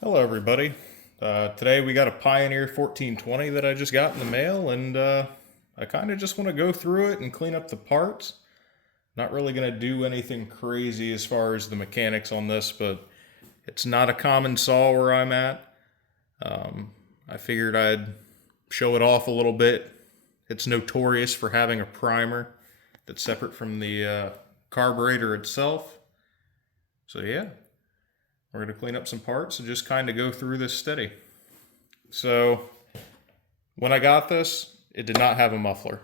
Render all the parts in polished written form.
Hello, everybody. Today we got a Pioneer 1420 that I just got in the mail, and I kind of just want to go through it and clean up the parts. Not really going to do anything crazy as far as the mechanics on this, but it's not a common saw where I'm at. I figured I'd show it off a little bit. It's notorious for having a primer that's separate from the carburetor itself. So, yeah, we're going to clean up some parts and just kind of go through this steady. So when I got this, it did not have a muffler.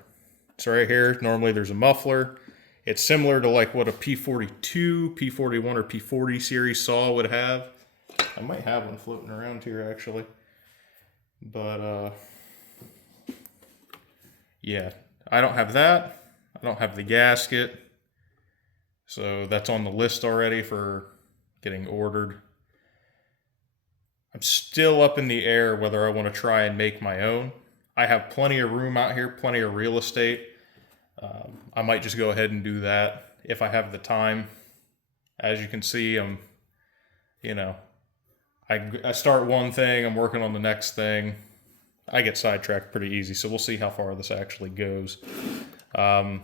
It's right here. Normally there's a muffler. It's similar to like what a P42, P41, or P40 series saw would have. I might have one floating around here actually. But yeah, I don't have that. I don't have the gasket. So that's on the list already for getting ordered. I'm still up in the air whether I want to try and make my own. I have plenty of room out here, plenty of real estate. I might just go ahead and do that if I have the time. As you can see, you know, I start one thing, I'm working on the next thing. I get sidetracked pretty easy, so we'll see how far this actually goes. Yeah,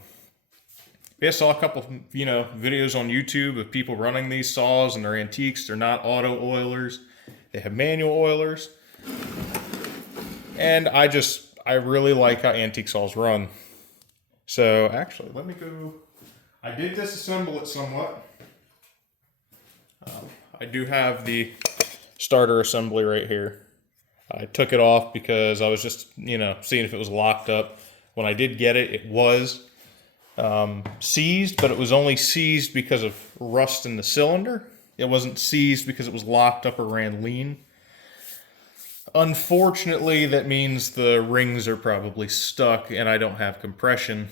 I saw a couple, videos on YouTube of people running these saws, and they're antiques. They're not auto oilers. They have manual oilers. And I really like how antique saws run. So actually, let me go. I did disassemble it somewhat. I do have the starter assembly right here. I took it off because I was just, seeing if it was locked up. When I did get it, it was seized, but it was only seized because of rust in the cylinder. It wasn't seized because it was locked up or ran lean. Unfortunately, that means the rings are probably stuck and I don't have compression.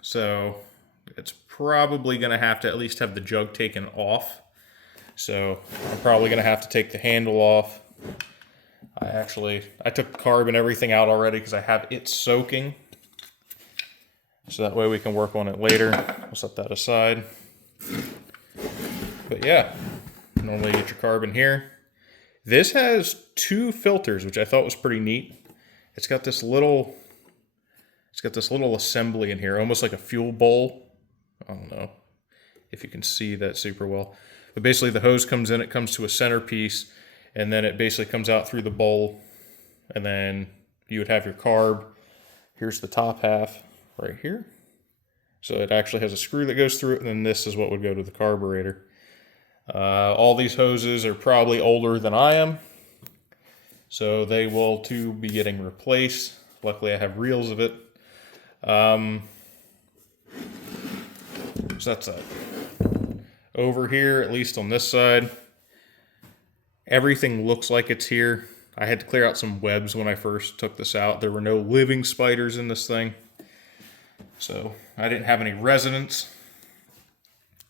So it's probably going to have to at least have the jug taken off. So I'm probably going to have to take the handle off. I took the carb and everything out already because I have it soaking. So that way we can work on it later. I'll set that aside. But yeah, normally you get your carb in here. This has two filters, which I thought was pretty neat. It's got this little assembly in here, almost like a fuel bowl. I don't know if you can see that super well. But basically the hose comes in, it comes to a centerpiece, and then it basically comes out through the bowl, and then you would have your carb. Here's the top half right here. So it actually has a screw that goes through it, and then this is what would go to the carburetor. All these hoses are probably older than I am, so they will too be getting replaced. Luckily I have reels of it. So that's that. Over here, at least on this side, everything looks like it's here. I had to clear out some webs when I first took this out. There were no living spiders in this thing, so I didn't have any resonance.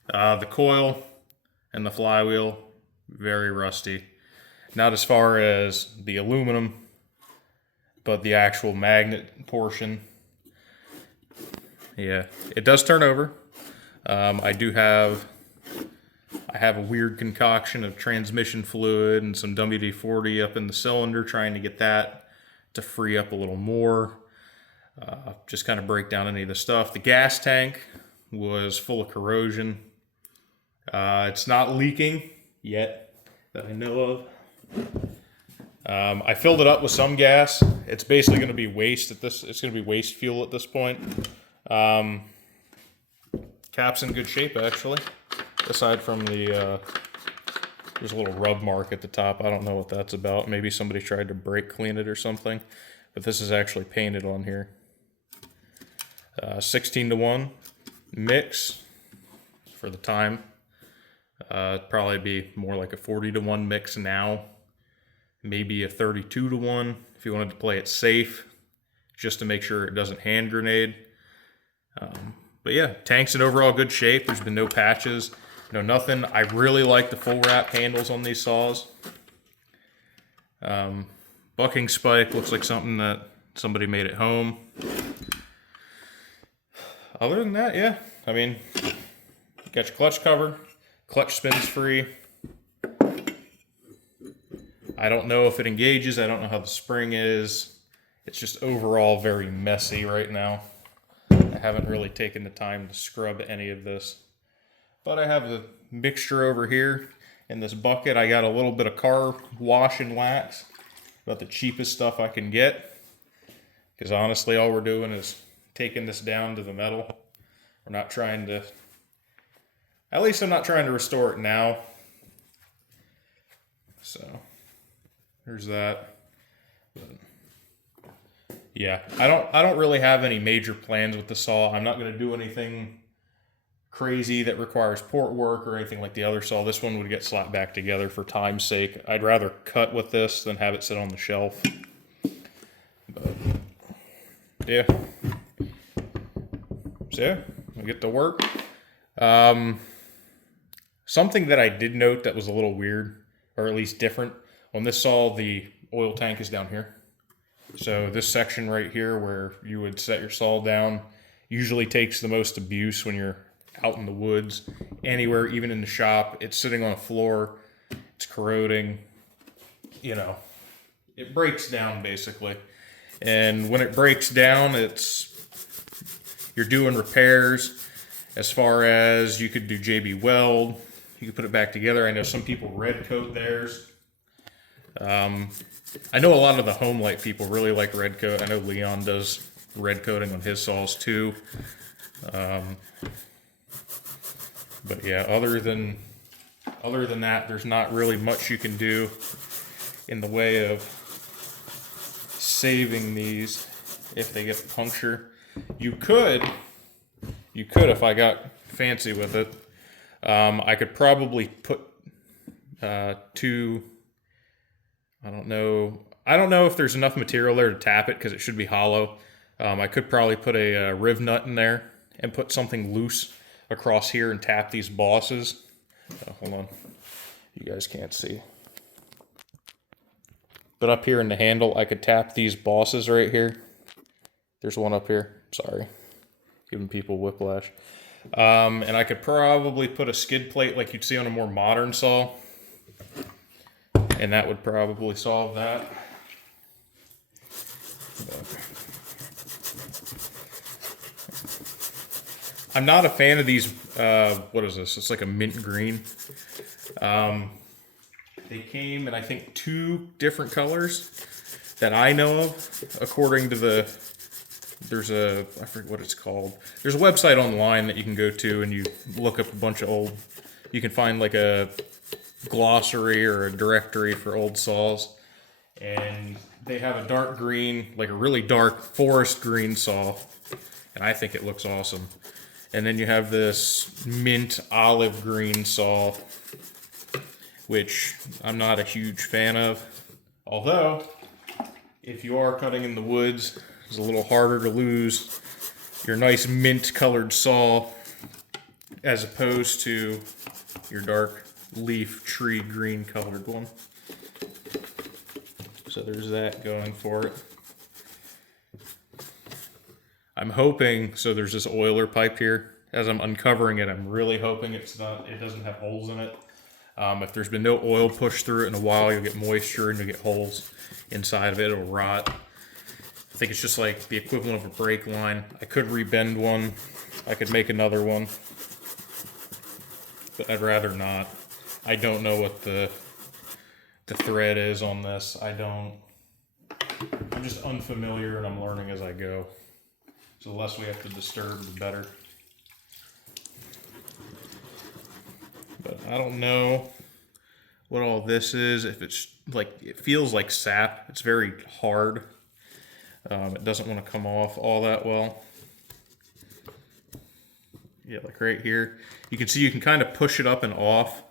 The coil and the flywheel, very rusty. Not as far as the aluminum, but the actual magnet portion. Yeah, it does turn over. I have a weird concoction of transmission fluid and some WD-40 up in the cylinder, trying to get that to free up a little more. Just kind of break down any of the stuff. The gas tank was full of corrosion. It's not leaking yet that I know of. I filled it up with some gas. It's basically going to be waste at this. It's going to be waste fuel at this point. Cap's in good shape actually. Aside from there's a little rub mark at the top. I don't know what that's about. Maybe somebody tried to brake clean it or something. But this is actually painted on here. 16-to-1 mix for the time. It'd probably be more like a 40-to-1 mix now. Maybe a 32-to-1 if you wanted to play it safe, just to make sure it doesn't hand grenade. But yeah, tank's in overall good shape. There's been no patches, no nothing. I really like the full wrap handles on these saws. Bucking spike looks like something that somebody made at home. Other than that, yeah, I mean, you got your clutch cover, clutch spins free. I don't know if it engages. I don't know how the spring is. It's just overall very messy right now. I haven't really taken the time to scrub any of this. But I have the mixture over here in this bucket. I got a little bit of car wash and wax, about the cheapest stuff I can get. Because honestly, all we're doing is taking this down to the metal. We're not trying to, at least I'm not trying to restore it now. So, there's that. But yeah, I don't really have any major plans with the saw. I'm not going to do anything crazy that requires port work or anything like the other saw. This one would get slapped back together for time's sake. I'd rather cut with this than have it sit on the shelf. But yeah. So yeah, we'll get to work. Something that I did note that was a little weird, or at least different, on this saw, the oil tank is down here. So this section right here where you would set your saw down usually takes the most abuse when you're out in the woods, anywhere, even in the shop. It's sitting on a floor, it's corroding, you know, it breaks down basically. And when it breaks down, you're doing repairs. As far as, you could do JB Weld, you could put it back together. I know some people red coat theirs. I know a lot of the home light people really like red coat. I know Leon does red coating on his saws too. But yeah, other than that, there's not really much you can do in the way of saving these if they get puncture. You could, if I got fancy with it, I could probably put two. I don't know if there's enough material there to tap it because it should be hollow. I could probably put a riv nut in there and put something loose across here and tap these bosses. Hold on, you guys can't see. But up here in the handle, I could tap these bosses right here. There's one up here. Sorry, giving people whiplash. And I could probably put a skid plate like you'd see on a more modern saw. And that would probably solve that. I'm not a fan of these, what is this? It's like a mint green. They came in, I think, 2 different colors that I know of, according to I forget what it's called. There's a website online that you can go to and you look up a bunch of you can find like a glossary or a directory for old saws, and they have a dark green, like a really dark forest green saw, and I think it looks awesome. And then you have this mint olive green saw, which I'm not a huge fan of. Although, if you are cutting in the woods, it's a little harder to lose your nice mint colored saw as opposed to your dark leaf tree green colored one. So there's that going for it. I'm hoping, so there's this oiler pipe here. As I'm uncovering it, I'm really hoping it doesn't have holes in it. If there's been no oil pushed through it in a while, you'll get moisture and you'll get holes inside of it. It'll rot. I think it's just like the equivalent of a brake line. I could rebend one. I could make another one. But I'd rather not. I don't know what the thread is on this. I'm just unfamiliar and I'm learning as I go. So the less we have to disturb, the better. But I don't know what all this is. If it's like, it feels like sap. It's very hard. It doesn't want to come off all that well. Yeah, like right here. You can see you can kind of push it up and off,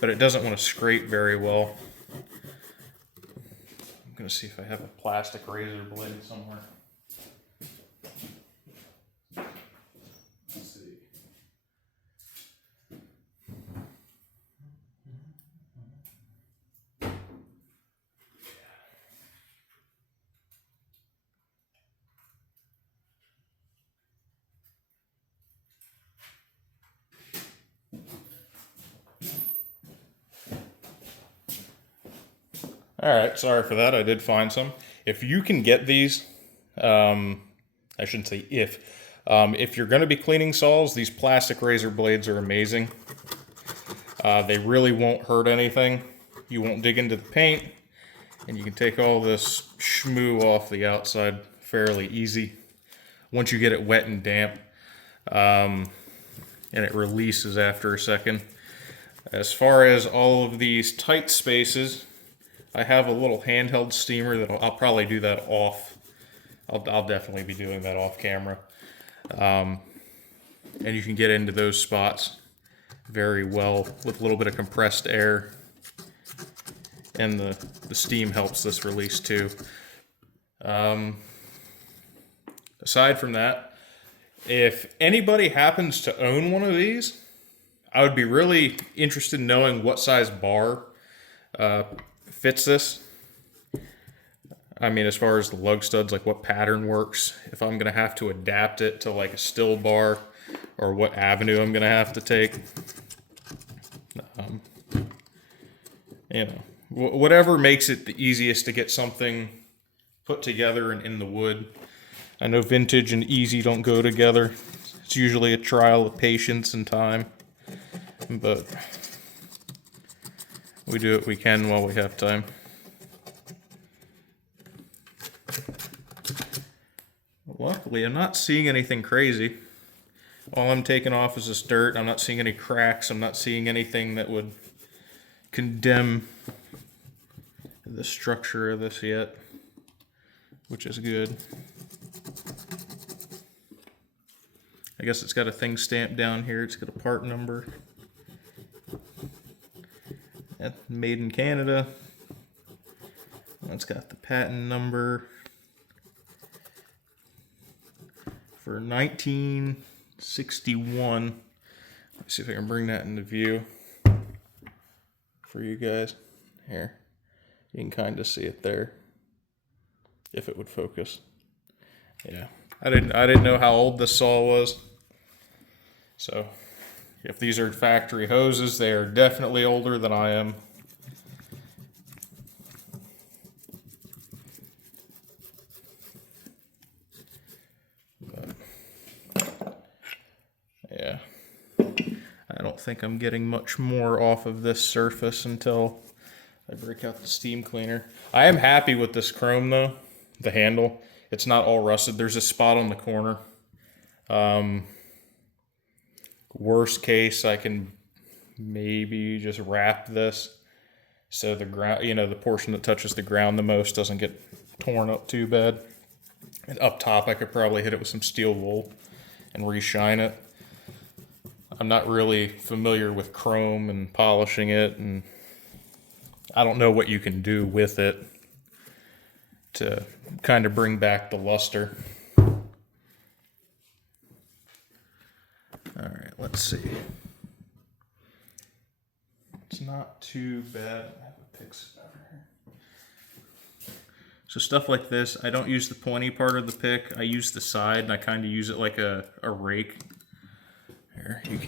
but it doesn't want to scrape very well. I'm going to see if I have a plastic razor blade somewhere. Let's see. All right, sorry for that. I did find some. If you can get these, I shouldn't say if you're going to be cleaning saws, these plastic razor blades are amazing. They really won't hurt anything. You won't dig into the paint, and you can take all this schmoo off the outside fairly easy once you get it wet and damp, and it releases after a second. As far as all of these tight spaces, I have a little handheld steamer that I'll probably do that off. I'll definitely be doing that off camera. And you can get into those spots very well with a little bit of compressed air. And the steam helps this release too. Aside from that, if anybody happens to own one of these, I would be really interested in knowing what size bar fits this. I mean, as far as the lug studs, like what pattern works, if I'm going to have to adapt it to like a still bar, or what avenue I'm going to have to take. You know, whatever makes it the easiest to get something put together and in the wood. I know vintage and easy don't go together. It's usually a trial of patience and time, but we do what we can while we have time. Luckily, I'm not seeing anything crazy. All I'm taking off is this dirt. I'm not seeing any cracks. I'm not seeing anything that would condemn the structure of this yet, which is good. I guess it's got a thing stamped down here. It's got a part number. That's made in Canada. It's got the patent number for 1961. Let's see if I can bring that into view for you guys. Here, you can kind of see it there, if it would focus. Yeah, I didn't know how old this saw was. So, if these are factory hoses, they are definitely older than I am. But, yeah, I don't think I'm getting much more off of this surface until I break out the steam cleaner. I am happy with this chrome though, the handle. It's not all rusted. There's a spot on the corner. Worst case, I can maybe just wrap this so the ground, you know, the portion that touches the ground the most doesn't get torn up too bad. And up top, I could probably hit it with some steel wool and reshine it. I'm not really familiar with chrome and polishing it, and I don't know what you can do with it to kind of bring back the luster. All right, let's see. It's not too bad. I have a pick over here. So stuff like this, I don't use the pointy part of the pick. I use the side, and I kind of use it like a rake. Here, you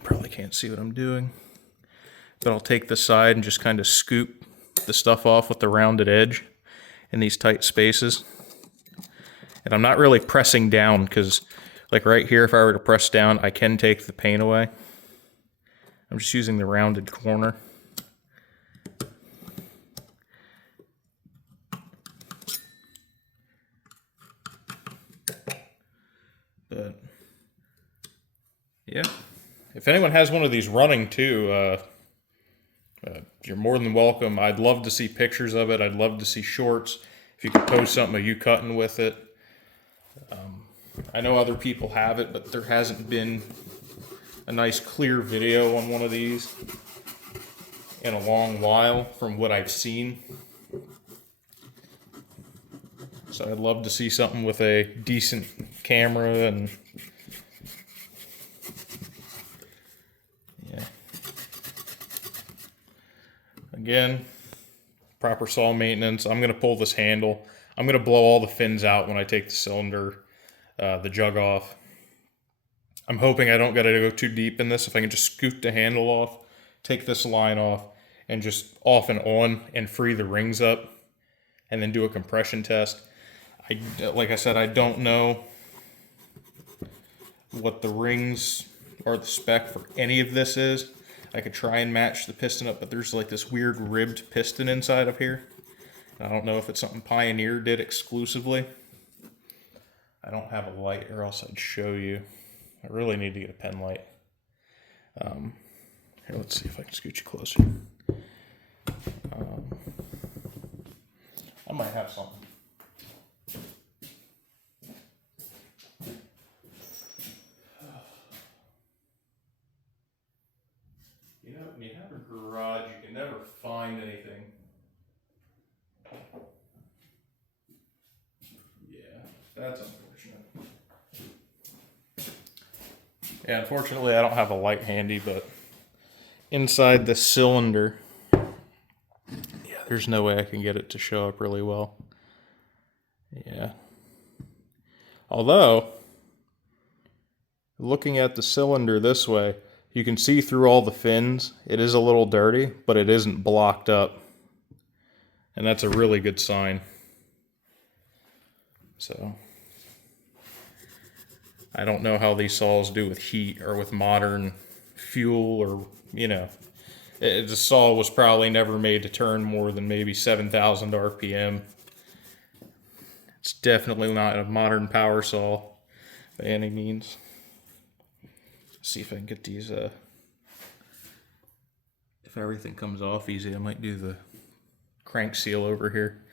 probably can't see what I'm doing. But I'll take the side and just kind of scoop the stuff off with the rounded edge in these tight spaces. And I'm not really pressing down because, like right here, if I were to press down, I can take the paint away. I'm just using the rounded corner. But yeah, if anyone has one of these running too, you're more than welcome. I'd love to see pictures of it. I'd love to see shorts. If you could post something of you cutting with it. I know other people have it, but there hasn't been a nice clear video on one of these in a long while from what I've seen. So I'd love to see something with a decent camera and yeah. Again, proper saw maintenance. I'm going to pull this handle. I'm going to blow all the fins out when I take the cylinder, the jug off. I'm hoping I don't got to go too deep in this. If I can just scoop the handle off, take this line off, and just off and on and free the rings up and then do a compression test. Like I said, I don't know what the rings or the spec for any of this is. I could try and match the piston up, but there's like this weird ribbed piston inside of here. I don't know if it's something Pioneer did exclusively. I don't have a light or else I'd show you. I really need to get a pen light. Here, let's see if I can scoot you closer. I might have something. You know, when you have a garage, you can never find anything. Yeah, that's unfortunate. Yeah, unfortunately, I don't have a light handy, but inside the cylinder, yeah, there's no way I can get it to show up really well. Yeah. Although, looking at the cylinder this way, you can see through all the fins. It is a little dirty, but it isn't blocked up. And that's a really good sign. So, I don't know how these saws do with heat or with modern fuel or, you know. The saw was probably never made to turn more than maybe 7,000 RPM. It's definitely not a modern power saw by any means. Let's see if I can get these, if everything comes off easy, I might do the crank seal over here.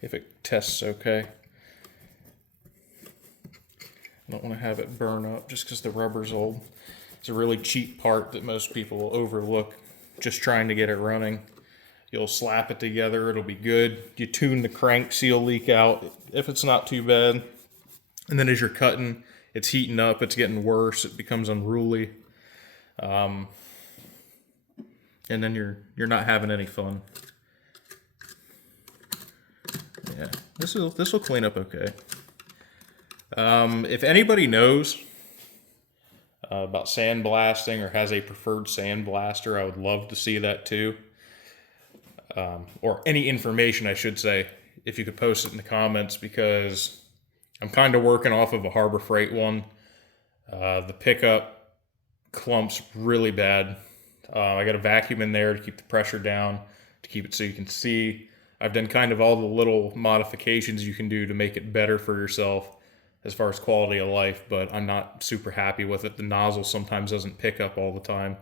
If it tests okay. I don't want to have it burn up just because the rubber's old. It's a really cheap part that most people overlook just trying to get it running. You'll slap it together, it'll be good. You tune the crank seal leak out if it's not too bad. And then as you're cutting, it's heating up, it's getting worse, it becomes unruly. And then you're not having any fun. Yeah, this will clean up okay. If anybody knows about sandblasting or has a preferred sandblaster, I would love to see that too. Or any information, I should say, if you could post it in the comments, because I'm kind of working off of a Harbor Freight one. The pickup clumps really bad. I got a vacuum in there to keep the pressure down, to keep it so you can see. I've done kind of all the little modifications you can do to make it better for yourself as far as quality of life, but I'm not super happy with it. The nozzle sometimes doesn't pick up all the time.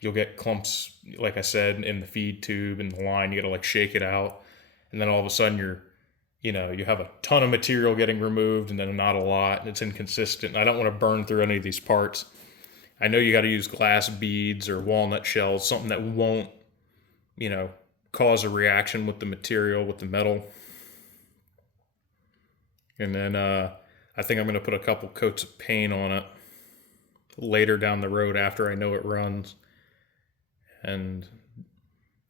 You'll get clumps, like I said, in the feed tube and the line. You got to like shake it out, and then all of a sudden you have a ton of material getting removed and then not a lot, and it's inconsistent. I don't want to burn through any of these parts. I know you got to use glass beads or walnut shells, something that won't, cause a reaction with the material, with the metal. And then I think I'm going to put a couple coats of paint on it later down the road after I know it runs. And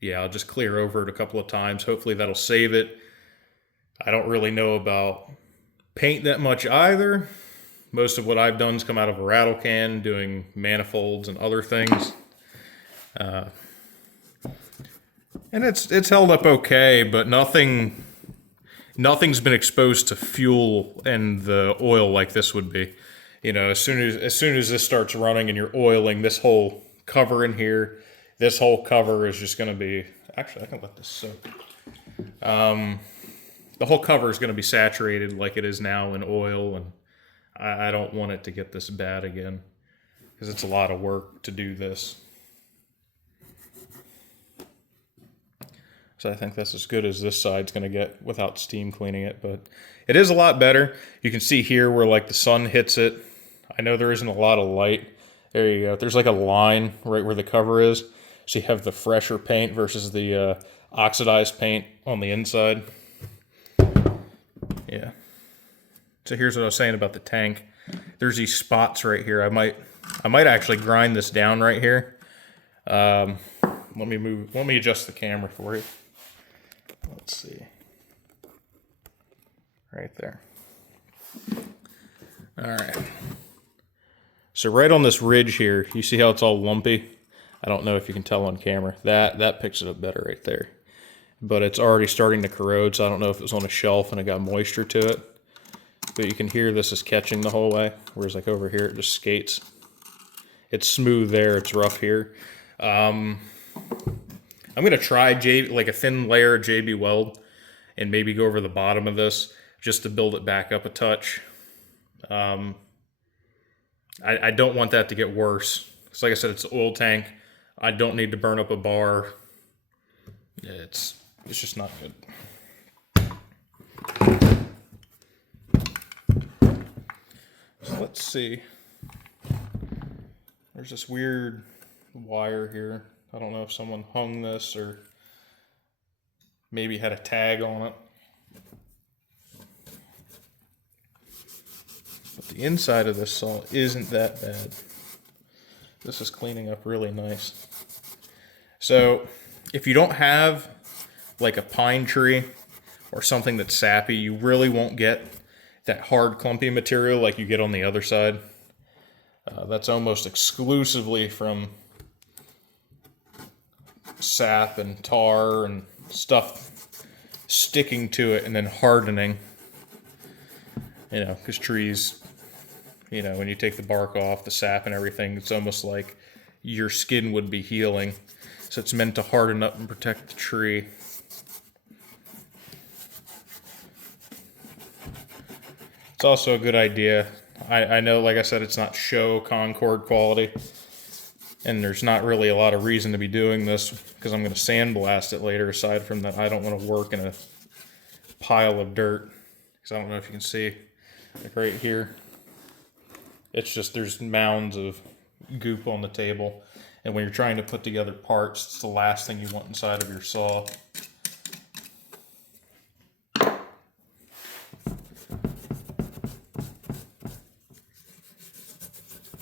yeah, I'll just clear over it a couple of times. Hopefully that'll save it. I don't really know about paint that much either. Most of what I've done has come out of a rattle can, doing manifolds and other things. And it's held up okay, but nothing's been exposed to fuel and the oil like this would be. As soon as this starts running and you're oiling, this whole cover in here, this whole cover is just going to be, actually I can let this soak. The whole cover is going to be saturated like it is now in oil, and I don't want it to get this bad again because it's a lot of work to do this. So I think that's as good as this side's going to get without steam cleaning it, but it is a lot better. You can see here where like the sun hits it. I know there isn't a lot of light. There you go. There's like a line right where the cover is. So you have the fresher paint versus the oxidized paint on the inside. Yeah. So here's what I was saying about the tank. There's these spots right here. I might actually grind this down right here. Let me adjust the camera for you. Let's see. Right there. All right. So right on this ridge here, you see how it's all lumpy? I don't know if you can tell on camera. That picks it up better right there. But it's already starting to corrode, so I don't know if it was on a shelf and it got moisture to it. But you can hear this is catching the whole way, whereas like over here it just skates. It's smooth there, it's rough here. I'm gonna try like a thin layer of JB Weld and maybe go over the bottom of this just to build it back up a touch. I don't want that to get worse. Because like I said, it's an oil tank. I don't need to burn up a bar. It's just not good. So let's see. There's this weird wire here. I don't know if someone hung this or maybe had a tag on it. But the inside of this saw isn't that bad. This is cleaning up really nice. So if you don't have like a pine tree or something that's sappy, you really won't get that hard clumpy material like you get on the other side. That's almost exclusively from sap and tar and stuff sticking to it and then hardening. You know, because trees, you know, when you take the bark off, the sap and everything, it's almost like your skin would be healing. So it's meant to harden up and protect the tree. It's also a good idea. I know, like I said, it's not show Concord quality, and there's not really a lot of reason to be doing this because I'm going to sandblast it later. Aside from that, I don't want to work in a pile of dirt because I don't know if you can see, like right here. It's just there's mounds of goop on the table, and when you're trying to put together parts, it's the last thing you want inside of your saw.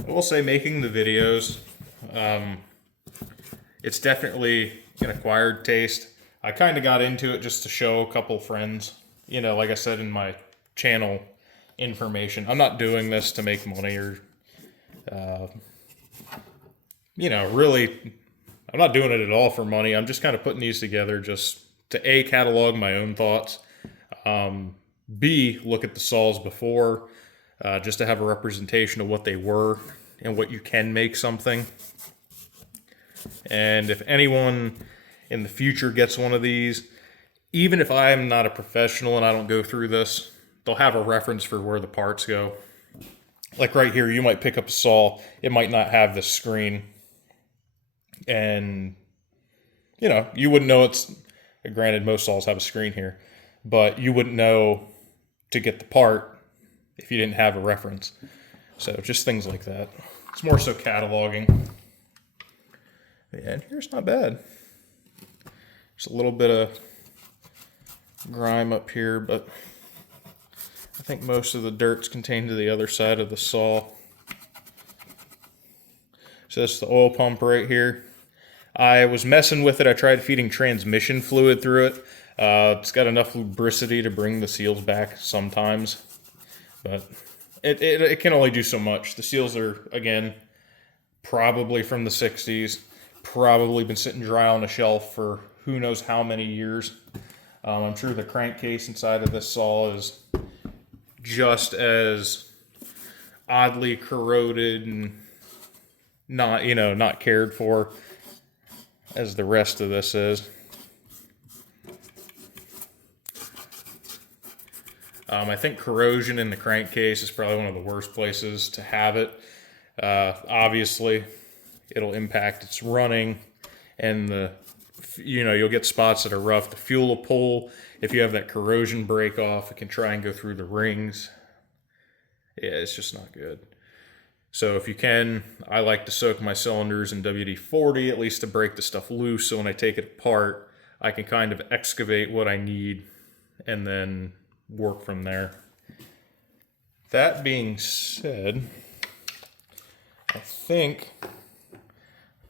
I will say, making the videos, it's definitely an acquired taste. I kind of got into it just to show a couple friends. You know, like I said in my channel information, I'm not doing this to make money or, you know, really, I'm not doing it at all for money. I'm just kind of putting these together just to A, catalog my own thoughts, B, look at the saws before, just to have a representation of what they were and what you can make something. And if anyone in the future gets one of these, even if I'm not a professional and I don't go through this, they'll have a reference for where the parts go. Like right here, you might pick up a saw, it might not have this screen. And, you know, you wouldn't know it's, granted most saws have a screen here, but you wouldn't know to get the part if you didn't have a reference. So just things like that. It's more so cataloging. And here's not bad. Just a little bit of grime up here, but I think most of the dirt's contained to the other side of the saw. So that's the oil pump right here. I was messing with it. I tried feeding transmission fluid through it. It's got enough lubricity to bring the seals back sometimes, but it can only do so much. The seals are, again, probably from the 60s, probably been sitting dry on a shelf for who knows how many years. I'm sure the crankcase inside of this saw is just as oddly corroded and not, you know, not cared for as the rest of this is. I think corrosion in the crankcase is probably one of the worst places to have it. Obviously, it'll impact its running, and you'll get spots that are rough. The fuel will pull. If you have that corrosion break off, it can try and go through the rings. Yeah, it's just not good. So if you can, I like to soak my cylinders in WD-40 at least to break the stuff loose, so when I take it apart, I can kind of excavate what I need and then work from there. That being said, I think I'm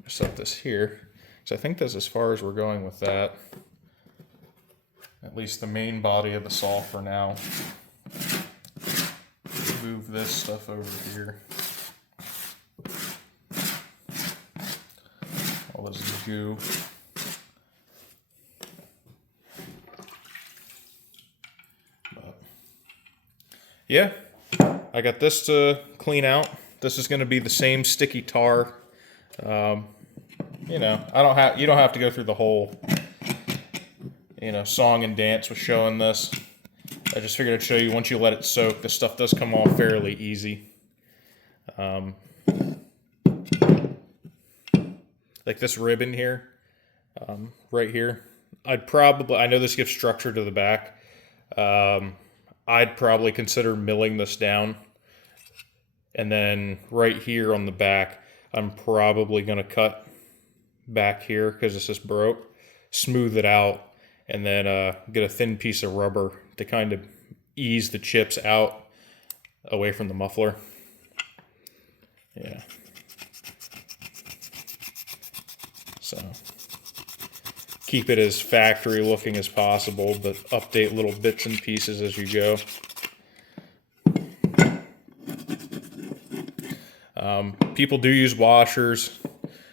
gonna set this here because I think that's as far as we're going with that. At least the main body of the saw for now. Move this stuff over here. goo. But yeah, I got this to clean out. This is going to be the same sticky tar. You know, you don't have to go through the whole, you know, song and dance with showing this. I just figured I'd show you once you let it soak, this stuff does come off fairly easy. Like this ribbon here, right here. I know this gives structure to the back. I'd probably consider milling this down. And then right here on the back, I'm probably going to cut back here because this just broke, smooth it out, and then get a thin piece of rubber to kind of ease the chips out away from the muffler. Yeah. So keep it as factory looking as possible, but update little bits and pieces as you go. People do use washers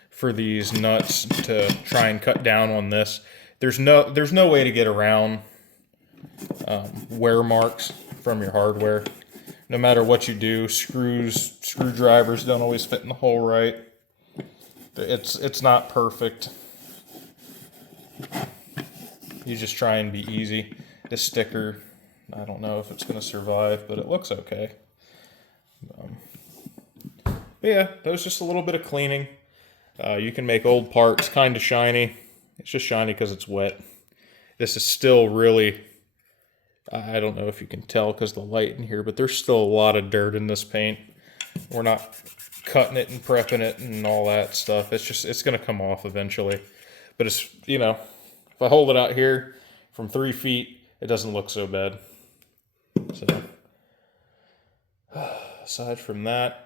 for these nuts to try and cut down on this. There's no way to get around wear marks from your hardware. No matter what you do, screwdrivers don't always fit in the hole right. It's not perfect. You just try and be easy. This sticker, I don't know if it's going to survive, but it looks okay. But yeah, that was just a little bit of cleaning. You can make old parts kind of shiny. It's just shiny because it's wet. This is still really, I don't know if you can tell because the light in here, but there's still a lot of dirt in this paint. We're not cutting it and prepping it and all that stuff. It's going to come off eventually. But it's, you know, if I hold it out here from 3 feet, it doesn't look so bad. So, aside from that,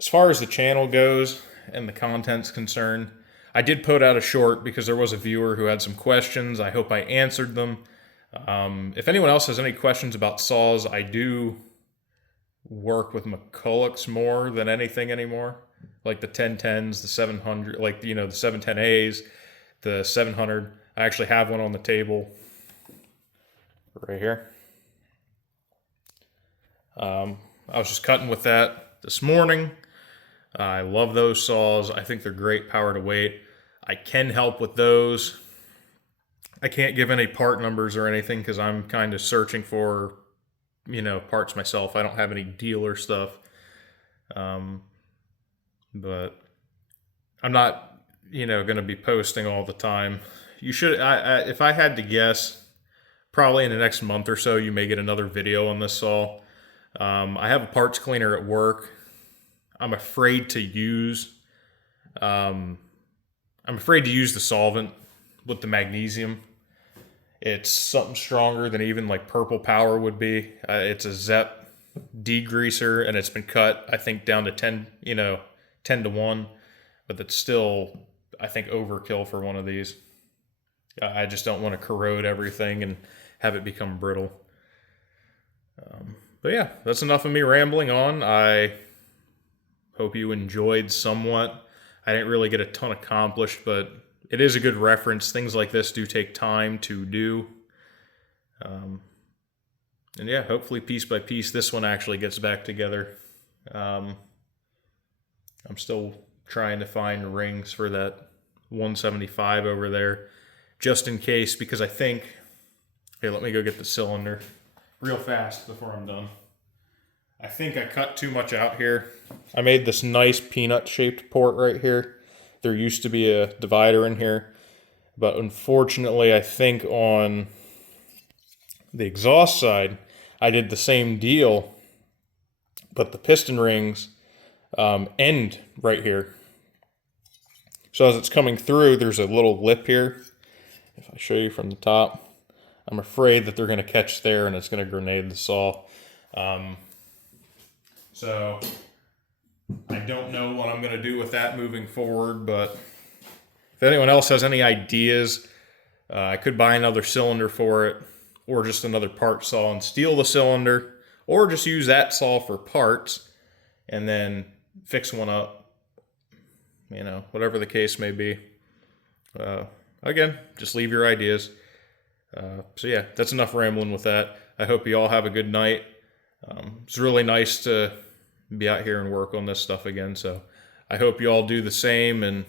as far as the channel goes and the content's concerned, I did put out a short because there was a viewer who had some questions. I hope I answered them. If anyone else has any questions about saws, I do work with McCullochs more than anything anymore. Like the 1010s, the 700, like, you know, the 710As, the 700. I actually have one on the table right here. I was just cutting with that this morning. I love those saws. I think they're great power to weight. I can help with those. I can't give any part numbers or anything because I'm kind of searching for, you know, parts myself. I don't have any dealer stuff. But I'm not, you know, going to be posting all the time. You should, if I had to guess, probably in the next month or so, you may get another video on this saw. I have a parts cleaner at work. I'm afraid to use the solvent with the magnesium. It's something stronger than even like Purple Power would be. It's a Zep degreaser, and it's been cut, I think, down to 10 to 1, but that's still, I think, overkill for one of these. I just don't want to corrode everything and have it become brittle. But yeah, that's enough of me rambling on. I hope you enjoyed somewhat. I didn't really get a ton accomplished, but it is a good reference. Things like this do take time to do. And yeah, hopefully piece by piece, this one actually gets back together. I'm still trying to find rings for that 175 over there, just in case, because I think, here, let me go get the cylinder real fast before I'm done. I think I cut too much out here. I made this nice peanut-shaped port right here. There used to be a divider in here, but unfortunately, I think on the exhaust side, I did the same deal, but the piston rings end right here. So as it's coming through, there's a little lip here. If I show you from the top, I'm afraid that they're going to catch there and it's going to grenade the saw. So I don't know what I'm going to do with that moving forward, but if anyone else has any ideas, I could buy another cylinder for it, or just another part saw and steal the cylinder, or just use that saw for parts and then fix one up, you know, whatever the case may be. again, just leave your ideas. So yeah, that's enough rambling with that. I hope you all have a good night. It's really nice to be out here and work on this stuff again. So I hope you all do the same and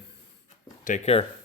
take care.